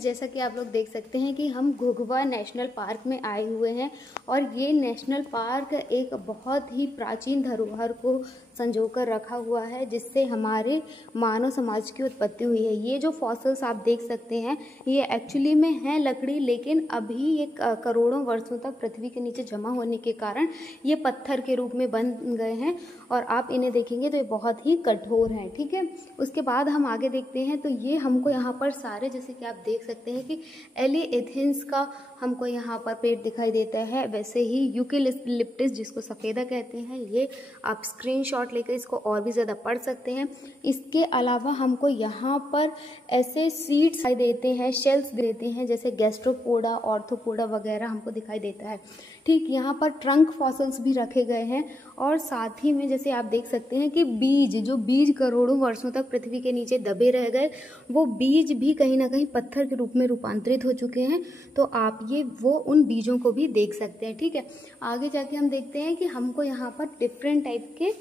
जैसा कि आप लोग देख सकते हैं कि हम घुघवा नेशनल पार्क में आए हुए हैं और ये नेशनल पार्क एक बहुत ही प्राचीन धरोहर को संजोकर रखा हुआ है जिससे हमारे मानव समाज की उत्पत्ति हुई है। ये जो फॉसिल्स आप देख सकते हैं ये एक्चुअली में है लकड़ी, लेकिन अभी ये करोड़ों वर्षों तक पृथ्वी के नीचे जमा होने के कारण ये पत्थर के रूप में बन गए हैं और आप इन्हें देखेंगे तो ये बहुत ही कठोर हैं। ठीक है, उसके बाद हम आगे देखते हैं तो ये हमको यहाँ पर सारे, जैसे कि आप देख सकते हैं कि एलिएथियंस का हमको यहाँ पर पेड़ दिखाई देता है, वैसे ही यूकेलिप्टस जिसको सफ़ेदा कहते हैं, ये आप स्क्रीनशॉट लेकर इसको और भी ज़्यादा पढ़ सकते हैं। इसके अलावा हमको यहाँ पर ऐसे सीड्स दिखाई देते हैं, शेल्स देते हैं, जैसे गैस्ट्रोपोडा, ऑर्थोपोडा वगैरह हमको दिखाई देता है। ठीक, यहाँ पर ट्रंक फॉसिल्स भी रखे गए हैं और साथ ही में जैसे आप देख सकते हैं कि बीज करोड़ों वर्षों तक पृथ्वी के नीचे दबे रह गए, वो बीज भी कहीं ना कहीं पत्थर के रूप में रूपांतरित हो चुके हैं, तो आप वो उन बीजों को भी देख सकते हैं। ठीक है, आगे जाके हम देखते हैं कि हमको यहाँ पर डिफरेंट टाइप के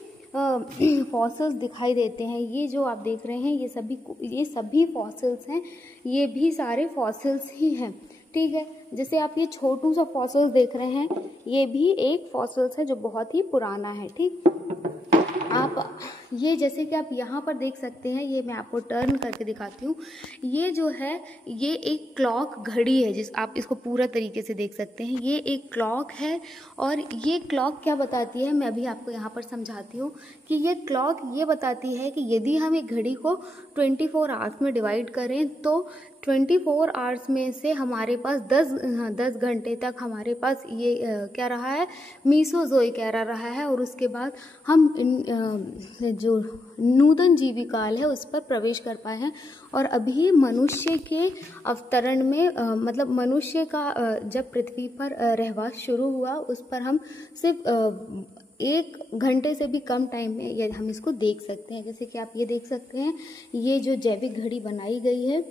फॉसिल्स दिखाई देते हैं। ये जो आप देख रहे हैं ये सभी फॉसिल्स हैं, ये भी सारे फॉसिल्स ही हैं। ठीक है, जैसे आप ये छोटू सा फॉसिल्स देख रहे हैं, ये भी एक फॉसिल्स है जो बहुत ही पुराना है। ठीक, आप ये जैसे कि आप यहाँ पर देख सकते हैं, ये मैं आपको टर्न करके दिखाती हूँ। ये जो है ये एक क्लॉक घड़ी है, जिस आप इसको पूरा तरीके से देख सकते हैं। ये एक क्लॉक है और ये क्लॉक क्या बताती है, मैं अभी आपको यहाँ पर समझाती हूँ कि ये क्लॉक ये बताती है कि यदि हम एक घड़ी को 24 आवर्स में डिवाइड करें तो 24 आवर्स में से हमारे पास 10 घंटे तक हमारे पास ये क्या रहा है, मीसोजोइक एरा रहा है और उसके बाद हम जो नूतन जीवी काल है उस पर प्रवेश कर पाए हैं। और अभी मनुष्य के अवतरण में मतलब मनुष्य का जब पृथ्वी पर रहवास शुरू हुआ उस पर हम सिर्फ 1 घंटे से भी कम टाइम में ये हम इसको देख सकते हैं। जैसे कि आप ये देख सकते हैं, ये जो जैविक घड़ी बनाई गई है,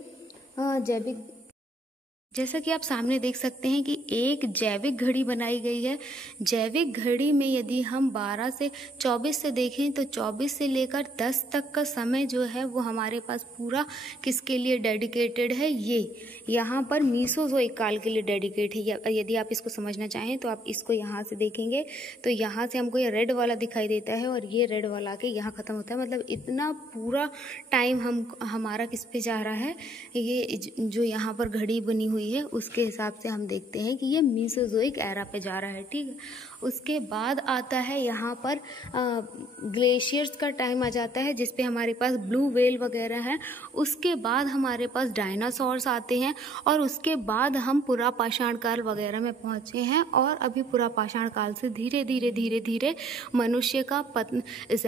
जैसा कि आप सामने देख सकते हैं कि एक जैविक घड़ी बनाई गई है। जैविक घड़ी में यदि हम 12 से 24 से देखें तो 24 से लेकर 10 तक का समय जो है वो हमारे पास पूरा किसके लिए डेडिकेटेड है, ये यहाँ पर मीसोजोइक काल के लिए डेडिकेट है। यदि आप इसको समझना चाहें तो आप इसको यहाँ से देखेंगे तो यहाँ से हमको ये रेड वाला दिखाई देता है और ये रेड वाला के यहाँ ख़त्म होता है। मतलब इतना पूरा टाइम हमारा किस पे जा रहा है, ये जो यहाँ पर घड़ी बनी हुई है उसके हिसाब से हम देखते हैं कि ये मीसोजोइक एरा पे जा रहा है। ठीक है, उसके बाद आता है यहाँ पर ग्लेशियर्स का टाइम आ जाता है जिस पे हमारे पास ब्लू व्हेल वगैरह है। उसके बाद हमारे पास डायनासोर्स आते हैं और उसके बाद हम पुरापाषाण काल वगैरह में पहुँचे हैं और अभी पुरापाषाण काल से धीरे धीरे मनुष्य का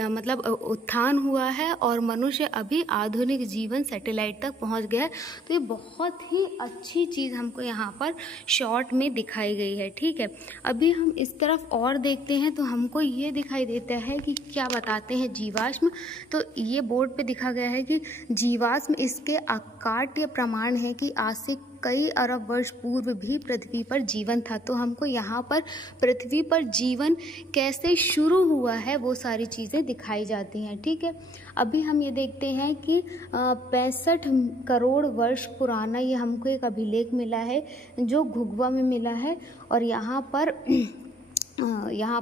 मतलब उत्थान हुआ है और मनुष्य अभी आधुनिक जीवन सैटेलाइट तक पहुँच गया है। तो ये बहुत ही अच्छी चीज़ हमको यहाँ पर शॉर्ट में दिखाई गई है। ठीक है, अभी हम इस तरफ और देखते हैं तो हमको ये दिखाई देता है कि क्या बताते हैं जीवाश्म। तो ये बोर्ड पे दिखा गया है कि जीवाश्म इसके अकाट्य प्रमाण है कि आज से कई अरब वर्ष पूर्व भी पृथ्वी पर जीवन था। तो हमको यहाँ पर पृथ्वी पर जीवन कैसे शुरू हुआ है वो सारी चीज़ें दिखाई जाती हैं। ठीक है, अभी हम ये देखते हैं कि 65 करोड़ वर्ष पुराना ये हमको एक अभिलेख मिला है जो घुघवा में मिला है और यहाँ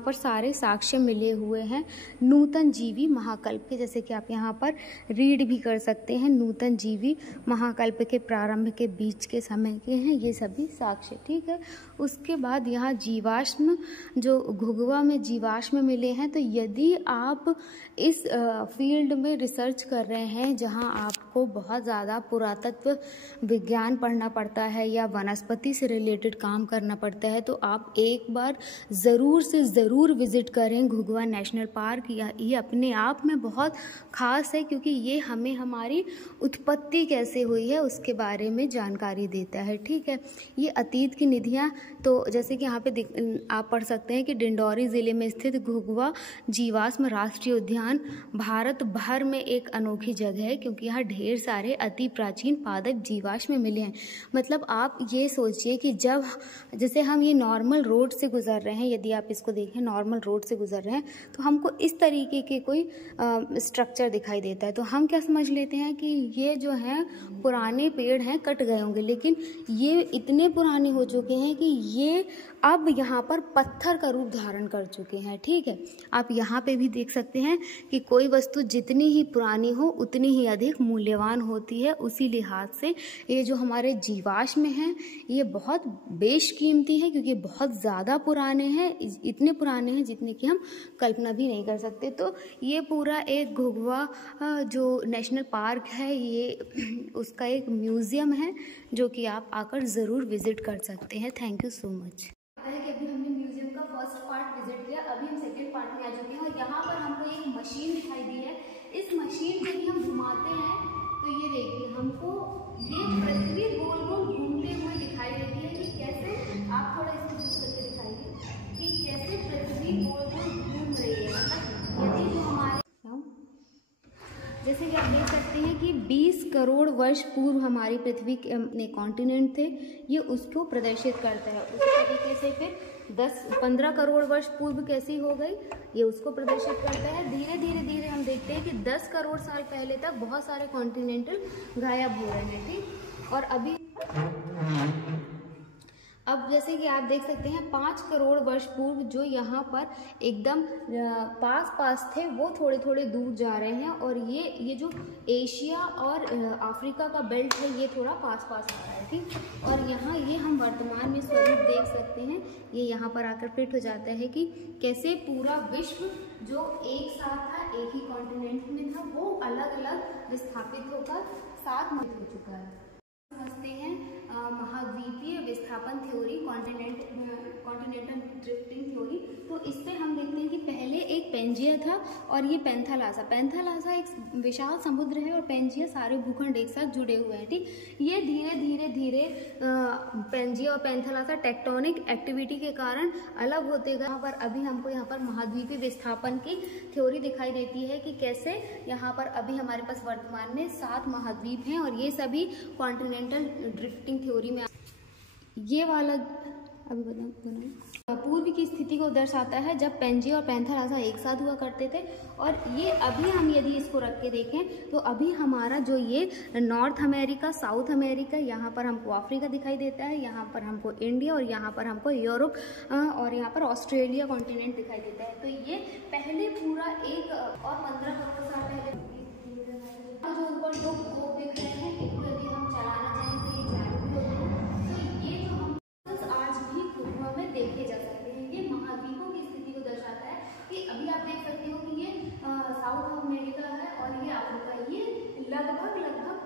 पर सारे साक्ष्य मिले हुए हैं नूतन जीवी महाकल्प के, जैसे कि आप यहाँ पर रीड भी कर सकते हैं। नूतन जीवी महाकल्प के प्रारंभ के बीच के समय के हैं ये सभी साक्ष्य। ठीक है, उसके बाद यहाँ जीवाश्म जो घुघवा में जीवाश्म मिले हैं। तो यदि आप इस फील्ड में रिसर्च कर रहे हैं जहाँ आपको बहुत ज़्यादा पुरातत्व विज्ञान पढ़ना पड़ता है या वनस्पति से रिलेटेड काम करना पड़ता है तो आप एक बार ज़रूर विज़िट करें घुघवा नेशनल पार्क। ये अपने आप में बहुत ख़ास है क्योंकि ये हमें हमारी उत्पत्ति कैसे हुई है उसके बारे में जानकारी देता है। ठीक है, ये अतीत की निधियाँ, तो जैसे कि यहाँ पे आप पढ़ सकते हैं कि डिंडौरी ज़िले में स्थित घुघवा जीवाश्म राष्ट्रीय उद्यान भारत भर में एक अनोखी जगह है क्योंकि यहाँ ढेर सारे अति प्राचीन पादप जीवाश्म मिले हैं। मतलब आप ये सोचिए कि जब जैसे हम ये नॉर्मल रोड से गुजर रहे हैं, यदि यदि आप इसको देखें, नॉर्मल रोड से गुजर रहे हैं तो हमको इस तरीके के कोई स्ट्रक्चर दिखाई देता है, तो हम क्या समझ लेते हैं कि ये जो है पुराने पेड़ हैं, कट गए होंगे। लेकिन ये इतने पुराने हो चुके हैं कि ये अब यहाँ पर पत्थर का रूप धारण कर चुके हैं। ठीक है, आप यहाँ पे भी देख सकते हैं कि कोई वस्तु जितनी ही पुरानी हो उतनी ही अधिक मूल्यवान होती है। उसी लिहाज से ये जो हमारे जीवाश्म हैं ये बहुत बेशकीमती है, क्योंकि बहुत ज़्यादा पुराने हैं, इतने पुराने हैं जितने कि हम कल्पना भी नहीं कर सकते। तो ये पूरा एक घुघुआ जो नेशनल पार्क है, ये उसका एक म्यूज़ियम है जो कि आप आकर ज़रूर विज़िट कर सकते हैं। Thank you so much. है कि अभी हमने म्यूजियम का फर्स्ट पार्ट विजिट किया, अभी हम सेकंड पार्ट में आ चुके हैं और यहाँ पर हमको एक मशीन दिखाई दी है। इस मशीन से भी हम घुमाते हैं तो ये देखिए हमको ये पृथ्वी गोल गोल घूमते हुए दिखाई देती है कि कैसे, आप थोड़ा इसको जूम करके दिखाइए कि कैसे पृथ्वी गोल गोल घूम रही है। मतलब यदि जो हमारे, जैसे कि आप देख सकते हैं कि 20 करोड़ वर्ष पूर्व हमारी पृथ्वी के कॉन्टिनेंट थे, ये उसको प्रदर्शित करता है। उसी तरीके से फिर 10-15 करोड़ वर्ष पूर्व कैसी हो गई, ये उसको प्रदर्शित करता है। धीरे धीरे धीरे हम देखते हैं कि 10 करोड़ साल पहले तक बहुत सारे कॉन्टिनेंटल गायब हो रहे हैं। ठीक, और अभी अब जैसे कि आप देख सकते हैं 5 करोड़ वर्ष पूर्व जो यहाँ पर एकदम पास पास थे वो थोड़े थोड़े दूर जा रहे हैं, और ये जो एशिया और अफ्रीका का बेल्ट है ये थोड़ा पास पास आ रहा है। ठीक, और यहाँ ये हम वर्तमान में स्वरूप देख सकते हैं, ये यहाँ पर आकर फिट हो जाता है कि कैसे पूरा विश्व जो एक साथ था, एक ही कॉन्टिनेंट में था, वो अलग अलग विस्थापित होकर साथ में हो चुका है। समझते हैं महाद्वीपीय विस्थापन थ्योरी, कॉन्टिनेंटल ड्रिफ्टिंग थ्योरी। तो इस पे हम देखते हैं कि पहले एक पेंजिया था और ये पैंथालासा। पैंथालासा एक विशाल समुद्र है और पेंजिया सारे भूखंड एक साथ जुड़े हुए हैं। ठीक, ये धीरे धीरे धीरे पेंजिया और पैंथालासा टेक्टोनिक एक्टिविटी के कारण अलग होते गए। यहाँ पर अभी हमको यहाँ पर महाद्वीपीय विस्थापन की थ्योरी दिखाई देती है कि कैसे यहाँ पर अभी हमारे पास वर्तमान में 7 महाद्वीप हैं और ये सभी कॉन्टिनेंटल ड्रिफ्टिंग थ्योरी में। ये वाला अभी बताऊँ, पूर्व की स्थिति को दर्शाता है जब पेंजिया और पैंथालासा एक साथ हुआ करते थे। और ये अभी हम यदि इसको रख के देखें तो अभी हमारा जो ये नॉर्थ अमेरिका, साउथ अमेरिका, यहाँ पर हमको अफ्रीका दिखाई देता है, यहाँ पर हमको इंडिया और यहाँ पर हमको यूरोप और यहाँ पर ऑस्ट्रेलिया कॉन्टिनेंट दिखाई देता है। तो ये पहले पूरा एक और 15 करोड़ साल पहले जो ऊपर दो ग्लोब दिख रहे हैं, इनको यदि हम चलाना चाहें तो ये चालू भी होते हैं। तो ये जो हम आज भी घुघुआ में देखे जा सकते हैं, ये महाद्वीपों की स्थिति को दर्शाता है कि अभी आप देख सकते हो कि ये साउथ अमेरिका है और ये अफ्रीका, ये लगभग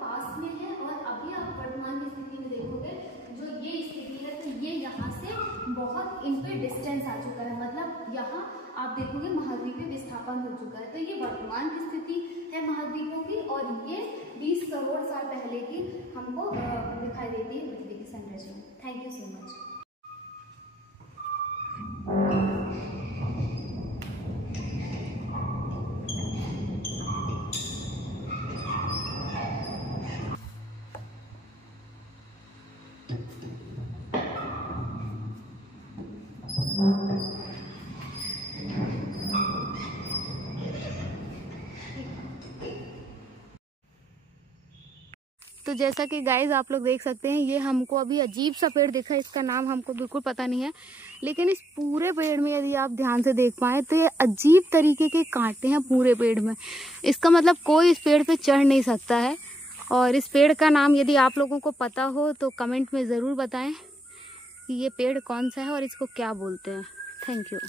पास में है। और अभी आप वर्तमान की स्थिति में देखोगे जो ये स्थिति है तो ये यहाँ से बहुत इन पे डिस्टेंस आ चुका है, मतलब यहाँ आप देखोगे महाद्वीपीय विस्थापन हो चुका है। तो ये वर्तमान की स्थिति है महाद्वीपों की, और ये 20 करोड़ साल पहले की हमको दिखाई देती है पृथ्वी की संरचना। Thank you so much. तो जैसा कि गाइज आप लोग देख सकते हैं, ये हमको अभी अजीब सा पेड़ दिखा, इसका नाम हमको बिल्कुल पता नहीं है, लेकिन इस पूरे पेड़ में यदि आप ध्यान से देख पाए तो ये अजीब तरीके के कांटे हैं पूरे पेड़ में। इसका मतलब कोई इस पेड़ पे चढ़ नहीं सकता है। और इस पेड़ का नाम यदि आप लोगों को पता हो तो कमेंट में ज़रूर बताएं कि ये पेड़ कौन सा है और इसको क्या बोलते हैं। Thank you.